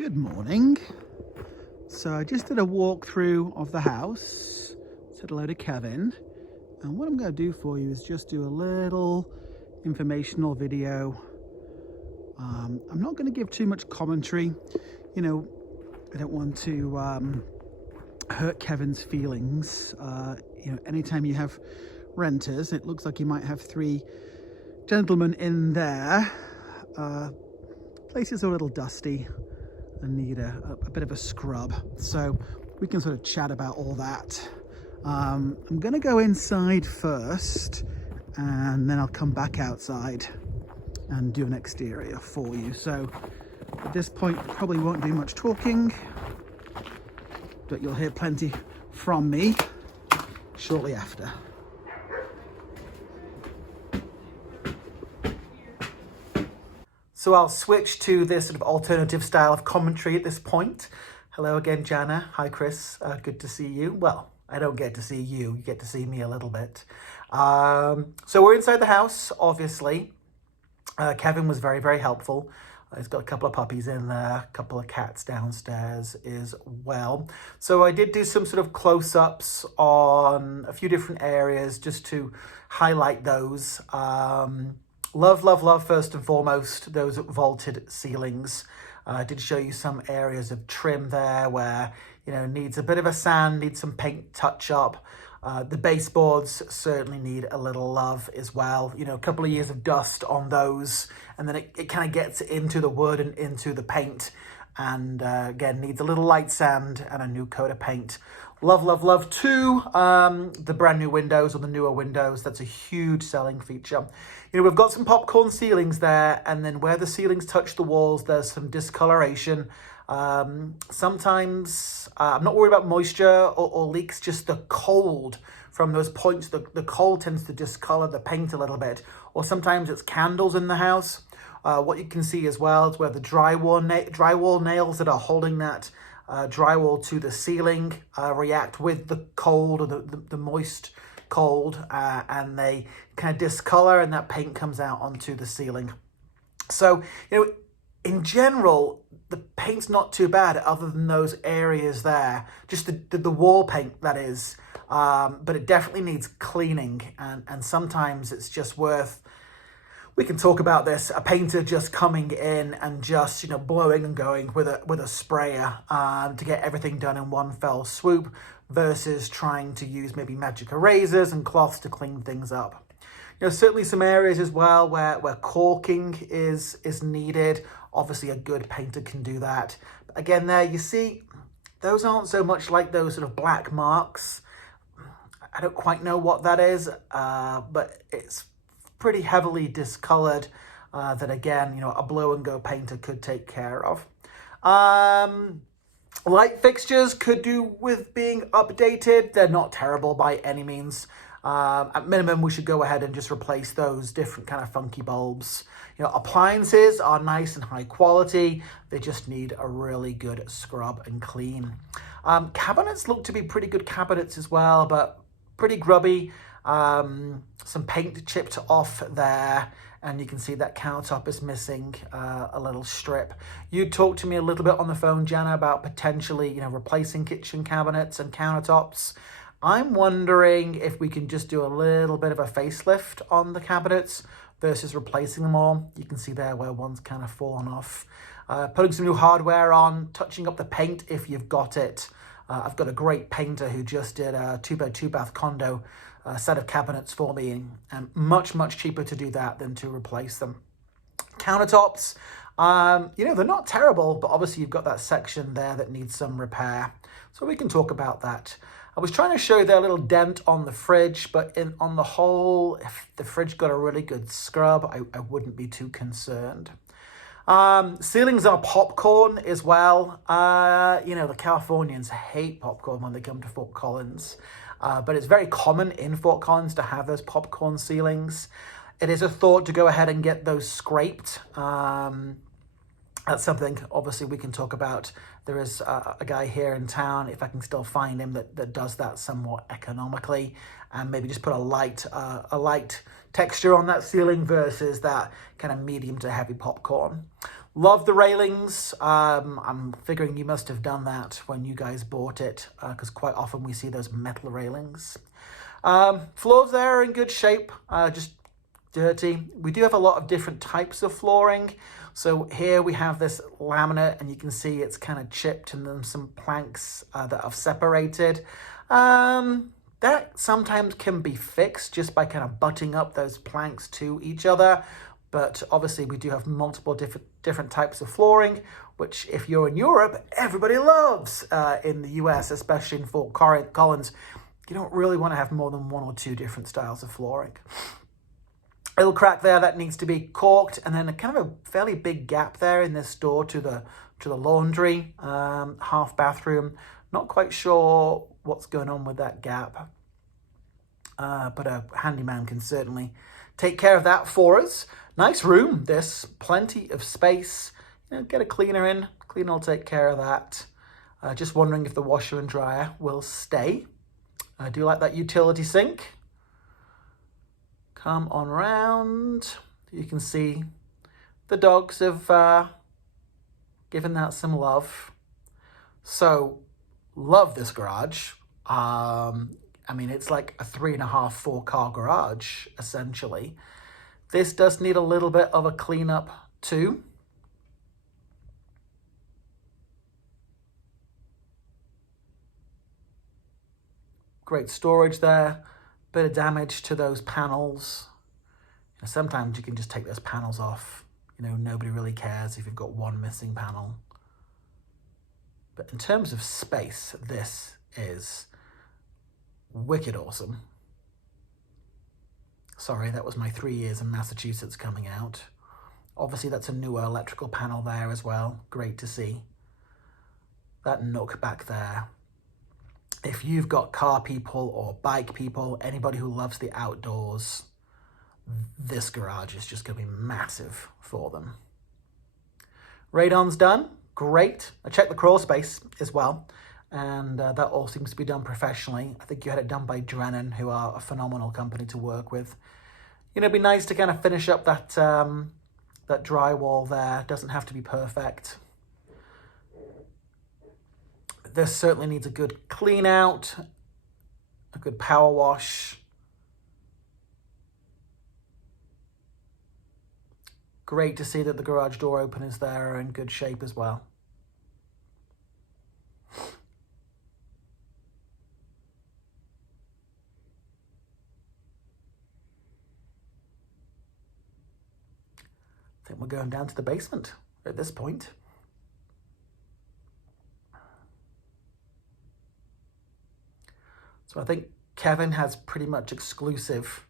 Good morning. So I just did a walkthrough of the house, said hello to Kevin, and what I'm going to do for you is just do a little informational video. I'm not going to give too much commentary. I don't want to hurt Kevin's feelings. Anytime you have renters, it looks like you might have three gentlemen in there. Place is a little dusty and need a bit of a scrub, so we can sort of chat about all that. I'm gonna go inside first and then I'll come back outside and do an exterior for you. So at this point probably won't do much talking, but you'll hear plenty from me shortly after. So I'll switch to this sort of alternative style of commentary at this point. Hello again, Jana. Hi, Chris. Good to see you. Well, I don't get to see you. You get to see me a little bit. So we're inside the house, obviously. Kevin was very, very helpful. He's got a couple of puppies in there, a couple of cats downstairs as well. So I did do some sort of close-ups on a few different areas just to highlight those. Love, first and foremost, those vaulted ceilings. I did show you some areas of trim there where, needs a bit of a sand, needs some paint touch up. The baseboards certainly need a little love as well. A couple of years of dust on those, and then it kind of gets into the wood and into the paint. And again, needs a little light sand and a new coat of paint. Love too, the brand new windows or the newer windows. That's a huge selling feature. We've got some popcorn ceilings there, and then where the ceilings touch the walls, there's some discoloration. Sometimes I'm not worried about moisture or leaks, just the cold from those points. The cold tends to discolor the paint a little bit, or sometimes it's candles in the house. What you can see as well is where the drywall nails that are holding that drywall to the ceiling react with the cold or the moist cold, and they kind of discolor, and that paint comes out onto the ceiling. So, in general, the paint's not too bad other than those areas there, just the wall paint, that is, but it definitely needs cleaning, and sometimes it's just worth, we can talk about this, a painter just coming in and just, blowing and going with a sprayer to get everything done in one fell swoop versus trying to use maybe magic erasers and cloths to clean things up. Certainly some areas as well where caulking is needed. Obviously a good painter can do that. But again, there you see, those aren't so much like those sort of black marks. I don't quite know what that is, but it's pretty heavily discolored that again, a blow and go painter could take care of. Light fixtures could do with being updated. They're not terrible by any means. At minimum, we should go ahead and just replace those different kind of funky bulbs. Appliances are nice and high quality. They just need a really good scrub and clean. Cabinets look to be pretty good cabinets as well, but pretty grubby. Some paint chipped off there, and you can see that countertop is missing a little strip. You talked to me a little bit on the phone, Jana, about potentially, replacing kitchen cabinets and countertops. I'm wondering if we can just do a little bit of a facelift on the cabinets versus replacing them all. You can see there where one's kind of fallen off. Putting some new hardware on, touching up the paint if you've got it. I've got a great painter who just did a 2-bed, 2-bath condo set of cabinets for me, and much cheaper to do that than to replace them. Countertops, they're not terrible, but obviously you've got that section there that needs some repair. So we can talk about that. I was trying to show there a little dent on the fridge, but on the whole, if the fridge got a really good scrub, I wouldn't be too concerned. Ceilings are popcorn as well. The Californians hate popcorn when they come to Fort Collins, but it's very common in Fort Collins to have those popcorn ceilings. It is a thought to go ahead and get those scraped. That's something obviously we can talk about. There is a guy here in town, if I can still find him, that does that somewhat economically, and maybe just put a light texture on that ceiling versus that kind of medium to heavy popcorn. Love the railings. I'm figuring you must have done that when you guys bought it, because quite often we see those metal railings. Floors there are in good shape, just dirty. We do have a lot of different types of flooring. So here we have this laminate, and you can see it's kind of chipped, and then some planks that have separated. That sometimes can be fixed just by kind of butting up those planks to each other. But obviously we do have multiple different types of flooring, which if you're in Europe, everybody loves. In the US, especially in Fort Collins, you don't really want to have more than one or two different styles of flooring. A little crack there that needs to be caulked, and then a kind of a fairly big gap there in this door to the laundry, half bathroom. Not quite sure what's going on with that gap, but a handyman can certainly take care of that for us. Nice room, this. Plenty of space. Get a cleaner in. Cleaner will take care of that. Just wondering if the washer and dryer will stay. I do like that utility sink. Come on round. You can see the dogs have given that some love. So, love this garage. I mean, it's like a 3.5, 4-car garage, essentially. This does need a little bit of a cleanup too. Great storage there. Bit of damage to those panels. Sometimes you can just take those panels off. Nobody really cares if you've got one missing panel. But in terms of space, this is wicked awesome. Sorry, that was my 3 years in Massachusetts coming out. Obviously, that's a newer electrical panel there as well. Great to see. That nook back there. If you've got car people or bike people, anybody who loves the outdoors, this garage is just going to be massive for them. Radon's done. Great. I checked the crawl space as well, and that all seems to be done professionally. I think you had it done by Drennan, who are a phenomenal company to work with. It'd be nice to kind of finish up that that drywall there. Doesn't have to be perfect. This certainly needs a good clean out, a good power wash. Great to see that the garage door openers there are in good shape as well. I think we're going down to the basement at this point. So I think Kevin has pretty much exclusive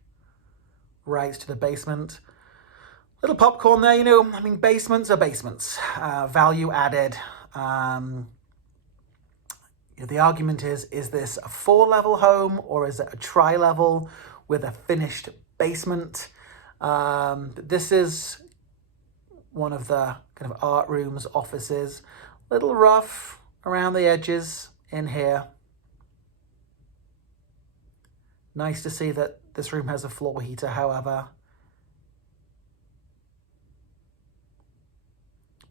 rights to the basement. Little popcorn there, I mean, basements are basements. Value added. The argument is this a 4-level home or is it a tri-level with a finished basement? This is one of the kind of art rooms, offices. Little rough around the edges in here. Nice to see that this room has a floor heater, however.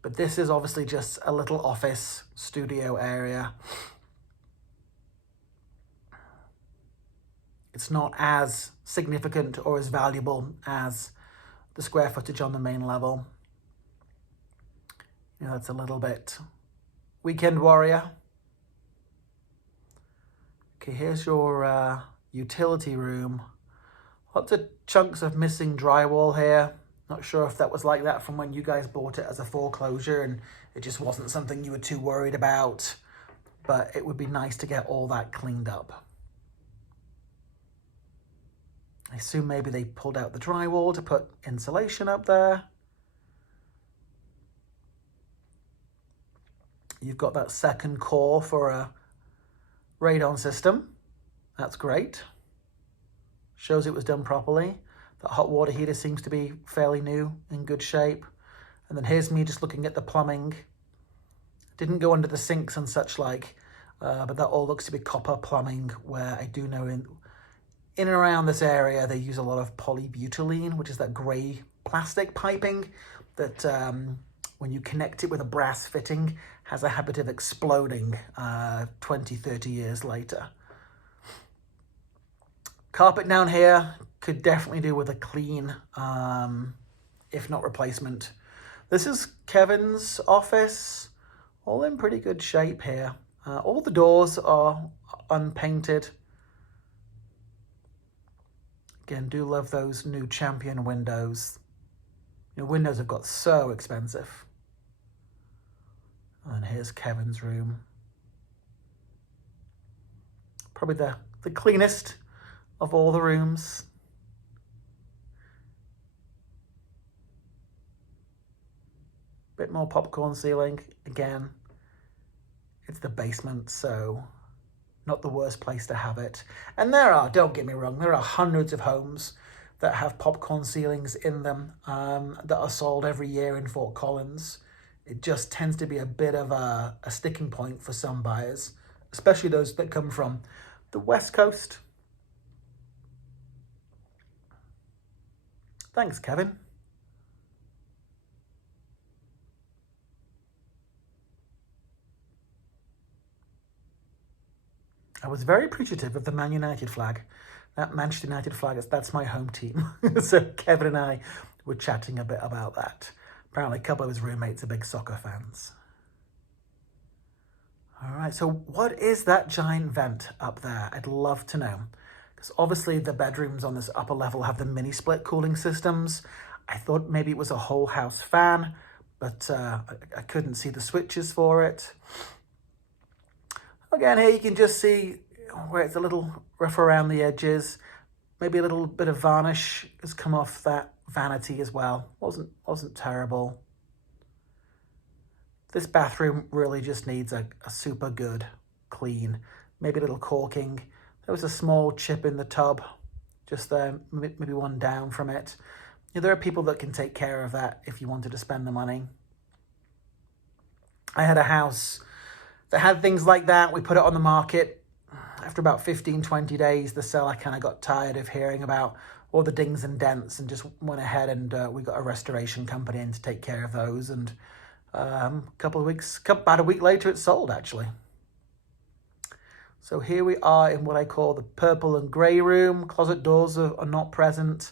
But this is obviously just a little office studio area. It's not as significant or as valuable as the square footage on the main level. That's a little bit weekend warrior. Okay, here's your utility room. Lots of chunks of missing drywall here. Not sure if that was like that from when you guys bought it as a foreclosure and it just wasn't something you were too worried about. But it would be nice to get all that cleaned up. I assume maybe they pulled out the drywall to put insulation up there. You've got that second core for a radon system. That's great. Shows it was done properly. That hot water heater seems to be fairly new, in good shape. And then here's me just looking at the plumbing. Didn't go under the sinks and such like, but that all looks to be copper plumbing, where I do know in and around this area they use a lot of polybutylene, which is that grey plastic piping that when you connect it with a brass fitting, has a habit of exploding 20, 30 years later. Carpet down here could definitely do with a clean, if not replacement. This is Kevin's office, all in pretty good shape here. All the doors are unpainted. Again, do love those new Champion windows. You know, windows have got so expensive. And here's Kevin's room. Probably the cleanest of all the rooms. Bit more popcorn ceiling. Again, it's the basement, so not the worst place to have it. And don't get me wrong, there are hundreds of homes that have popcorn ceilings in them that are sold every year in Fort Collins. It just tends to be a bit of a sticking point for some buyers, especially those that come from the West Coast. Thanks, Kevin. I was very appreciative of the Man United flag. That Manchester United flag, that's my home team. So Kevin and I were chatting a bit about that. Apparently a couple of his roommates are big soccer fans. All right, so what is that giant vent up there? I'd love to know. Because obviously the bedrooms on this upper level have the mini split cooling systems. I thought maybe it was a whole house fan, but I couldn't see the switches for it. Again, here you can just see where it's a little rough around the edges. Maybe a little bit of varnish has come off that vanity as well. Wasn't terrible. This bathroom really just needs a super good clean. Maybe a little caulking. There was a small chip in the tub just there, maybe one down from it. You know, there are people that can take care of that if you wanted to spend the money. I had a house that had things like that. We put it on the market. After about 15, 20 days, the seller kind of got tired of hearing about all the dings and dents and just went ahead and we got a restoration company in to take care of those. And about a week later, it sold actually. So here we are in what I call the purple and grey room. Closet doors are not present.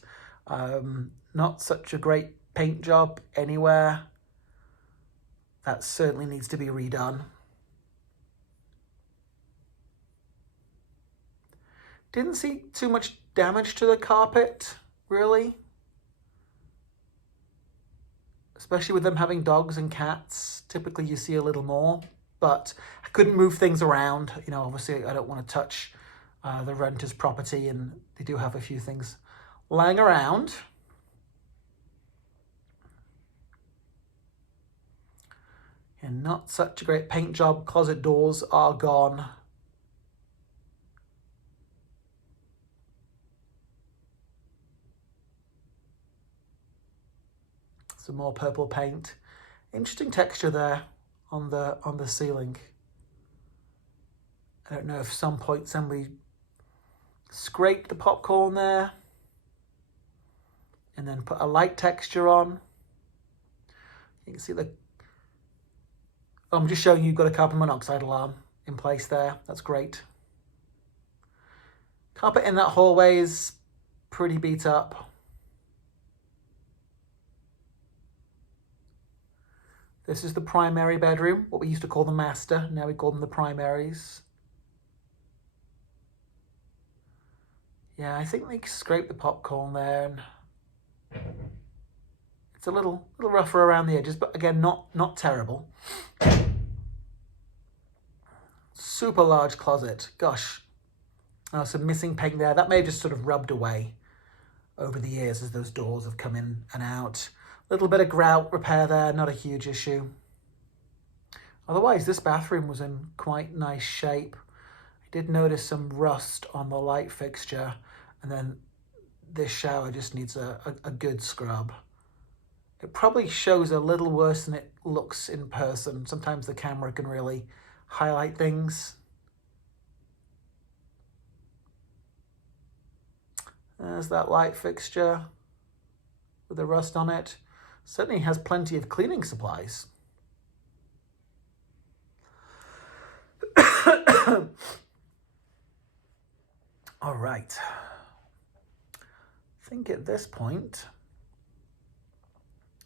Not such a great paint job anywhere. That certainly needs to be redone. Didn't see too much damage to the carpet, really. Especially with them having dogs and cats. Typically you see a little more, but I couldn't move things around. You know, obviously I don't want to touch the renter's property, and they do have a few things lying around. And not such a great paint job. Closet doors are gone. Some more purple paint. Interesting texture there on the ceiling. I don't know if some point somebody scraped the popcorn there and then put a light texture on. You can see I'm just showing you've got a carbon monoxide alarm in place there. That's great. Carpet in that hallway is pretty beat up. This is the primary bedroom, what we used to call the master. Now we call them the primaries. Yeah, I think they scraped the popcorn there, and it's a little rougher around the edges, but again, not terrible. Super large closet. Gosh, some missing paint there. That may have just sort of rubbed away over the years as those doors have come in and out. Little bit of grout repair there, not a huge issue. Otherwise, this bathroom was in quite nice shape. I did notice some rust on the light fixture, and then this shower just needs a good scrub. It probably shows a little worse than it looks in person. Sometimes the camera can really highlight things. There's that light fixture with the rust on it. Certainly has plenty of cleaning supplies. All right. I think at this point,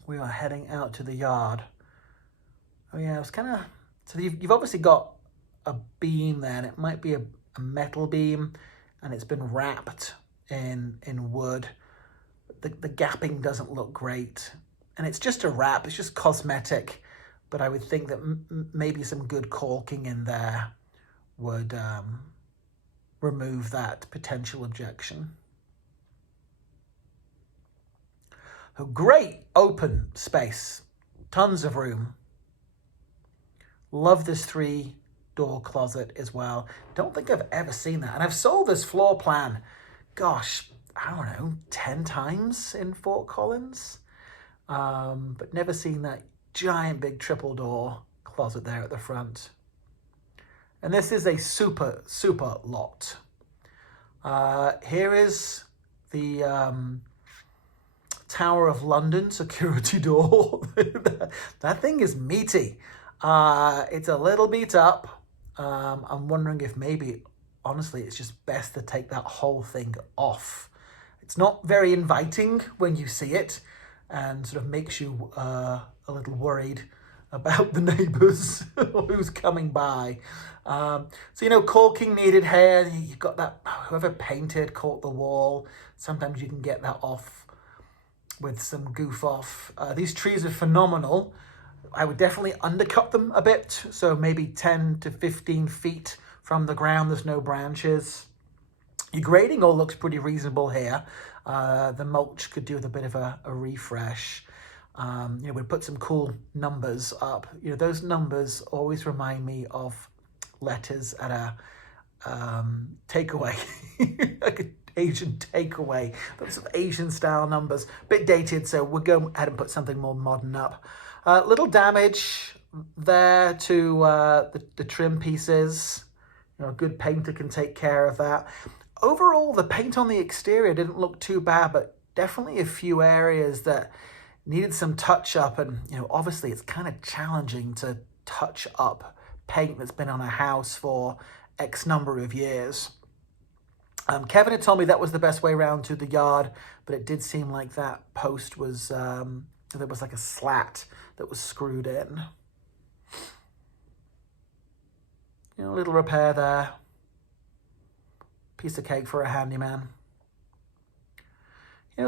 we are heading out to the yard. Oh yeah, I was kind of... So you've obviously got a beam there, and it might be a metal beam, and it's been wrapped in wood. The gapping doesn't look great, and it's just a wrap. It's just cosmetic, but I would think that maybe some good caulking in there would remove that potential objection. A great open space, tons of room. Love this 3-door closet as well. Don't think I've ever seen that. And I've sold this floor plan, gosh, I don't know, 10 times in Fort Collins. But never seen that giant big triple door closet there at the front. And this is a super, super lot. Here is the Tower of London security door. That thing is meaty. It's a little beat up. I'm wondering if maybe, honestly, it's just best to take that whole thing off. It's not very inviting when you see it, and sort of makes you a little worried about the neighbours who's coming by. So, caulking needed here. You've got that, whoever painted, caulked the wall. Sometimes you can get that off with some goof off. These trees are phenomenal. I would definitely undercut them a bit. So maybe 10 to 15 feet from the ground. There's no branches. Your grading all looks pretty reasonable here. The mulch could do with a bit of a refresh. We'd put some cool numbers up. Those numbers always remind me of letters at a takeaway, like an Asian takeaway. Those sort of Asian style numbers, a bit dated, so we'll go ahead and put something more modern up. Little damage there to the trim pieces. A good painter can take care of that. Overall, the paint on the exterior didn't look too bad, but definitely a few areas that needed some touch up. And obviously it's kind of challenging to touch up paint that's been on a house for X number of years. Kevin had told me that was the best way around to the yard, but it did seem like that post was, there was like a slat that was screwed in. A little repair there. Piece of cake for a handyman.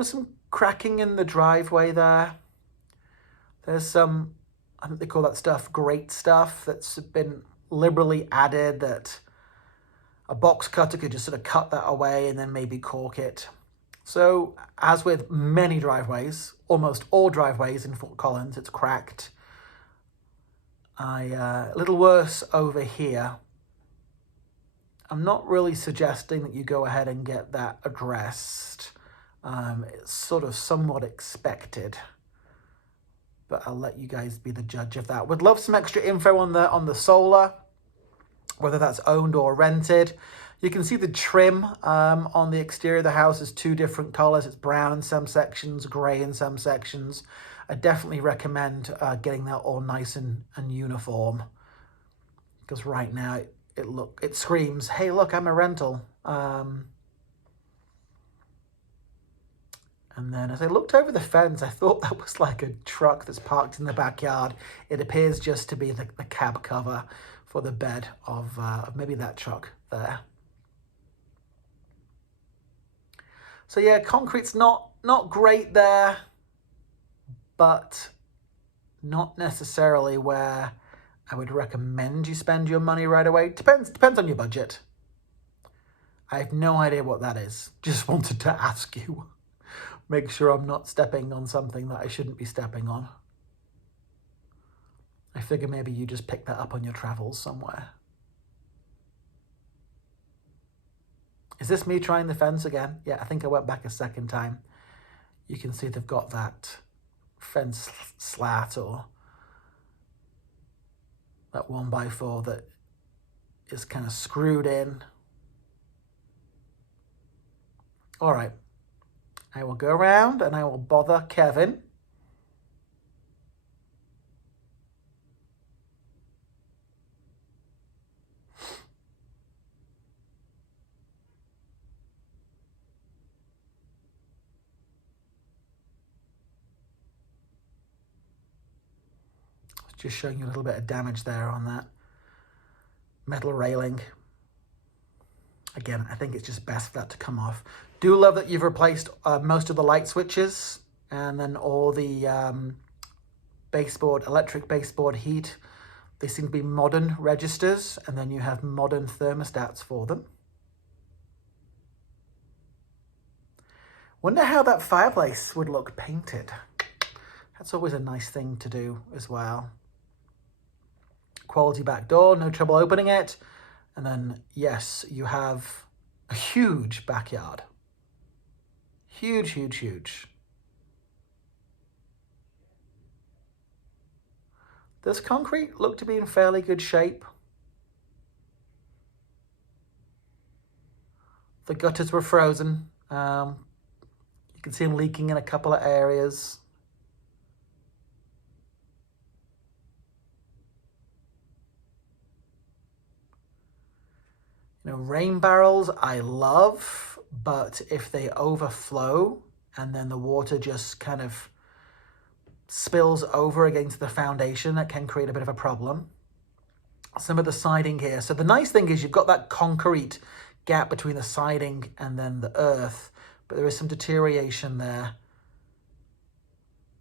Some cracking in the driveway there. There's some, I think they call that stuff grate stuff, that's been liberally added, that a box cutter could just sort of cut that away and then maybe caulk it. So, as with many driveways, almost all driveways in Fort Collins, it's cracked. A little worse over here. I'm not really suggesting that you go ahead and get that addressed. It's sort of somewhat expected, but I'll let you guys be the judge of that. Would love some extra info on the solar, whether that's owned or rented. You can see the trim on the exterior of the house is 2 different colors. It's brown in some sections, gray in some sections. I definitely recommend getting that all nice and uniform, because right now it screams, hey, look, I'm a rental. And then as I looked over the fence, I thought that was like a truck that's parked in the backyard. It appears just to be the cab cover for the bed of maybe that truck there. So yeah, concrete's not great there, but not necessarily where I would recommend you spend your money right away. Depends on your budget. I have no idea what that is. Just wanted to ask you. Make sure I'm not stepping on something that I shouldn't be stepping on. I figure maybe you just picked that up on your travels somewhere. Is this me trying the fence again? Yeah, I think I went back a second time. You can see they've got that fence slat or that 1x4 that is kind of screwed in. All right. I will go around and I will bother Kevin Just showing you a little bit of damage there on that metal railing. Again, I think it's just best for that to come off. Do love that you've replaced most of the light switches, and then all the electric baseboard heat. They seem to be modern registers, and then you have modern thermostats for them. Wonder how that fireplace would look painted. That's always a nice thing to do as well. Quality back door, no trouble opening it. And then, yes, you have a huge backyard. Huge, huge, huge. This concrete looked to be in fairly good shape. The gutters were frozen. You can see them leaking in a couple of areas. You know, rain barrels I love, but if they overflow and then the water just kind of spills over against the foundation, that can create a bit of a problem. Some of the siding here. So the nice thing is you've got that concrete gap between the siding and then the earth, but there is some deterioration there.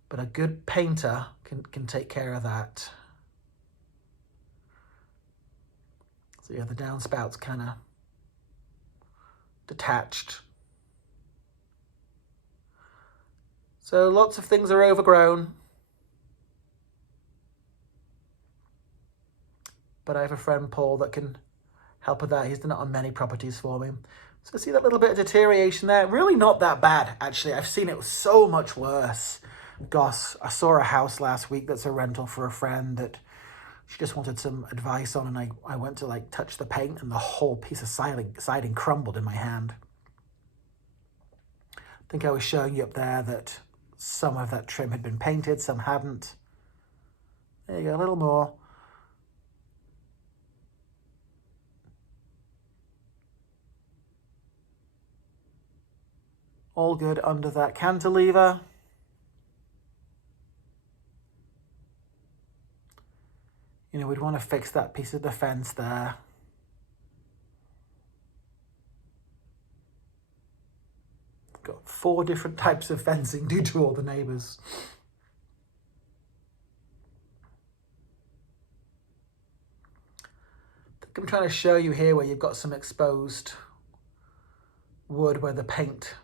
But a good painter can take care of that. So yeah, the downspouts kind of detached. So lots of things are overgrown. But I have a friend, Paul, that can help with that. He's done it on many properties for me. So see that little bit of deterioration there? Really not that bad, actually. I've seen it so much worse. Gosh, I saw a house last week that's a rental for a friend that she just wanted some advice on, and I went to like touch the paint and the whole piece of siding crumbled in my hand. I think I was showing you up there that some of that trim had been painted, some hadn't. There you go, a little more. All good under that cantilever. You know, we'd want to fix that piece of the fence there. Got 4 different types of fencing due to all the neighbours. I think I'm trying to show you here where you've got some exposed wood where the paint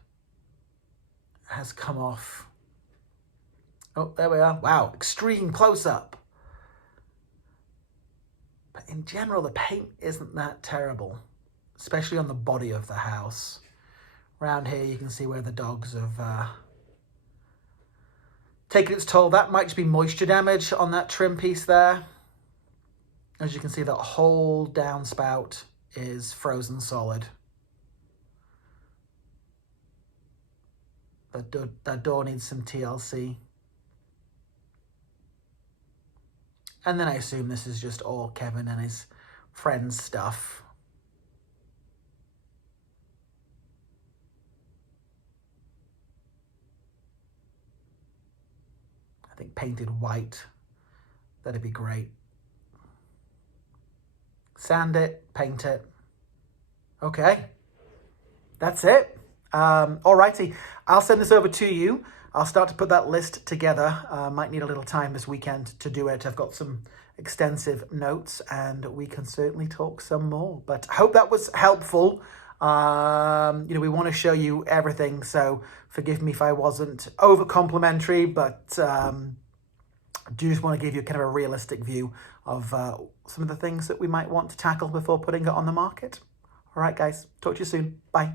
has come off. Oh, there we are. Wow, extreme close-up. But in general, the paint isn't that terrible, especially on the body of the house. Around here, you can see where the dogs have taken its toll. That might just be moisture damage on that trim piece there. As you can see, that whole downspout is frozen solid. That door needs some TLC. And then I assume this is just all Kevin and his friends' stuff. I think painted white, that'd be great. Sand it, paint it. Okay, that's it. Alrighty, I'll send this over to you. I'll start to put that list together. Might need a little time this weekend to do it. I've got some extensive notes and we can certainly talk some more. But I hope that was helpful. You know, we want to show you everything, so forgive me if I wasn't over complimentary, but I do just want to give you kind of a realistic view of some of the things that we might want to tackle before putting it on the market. All right, guys, talk to you soon. Bye.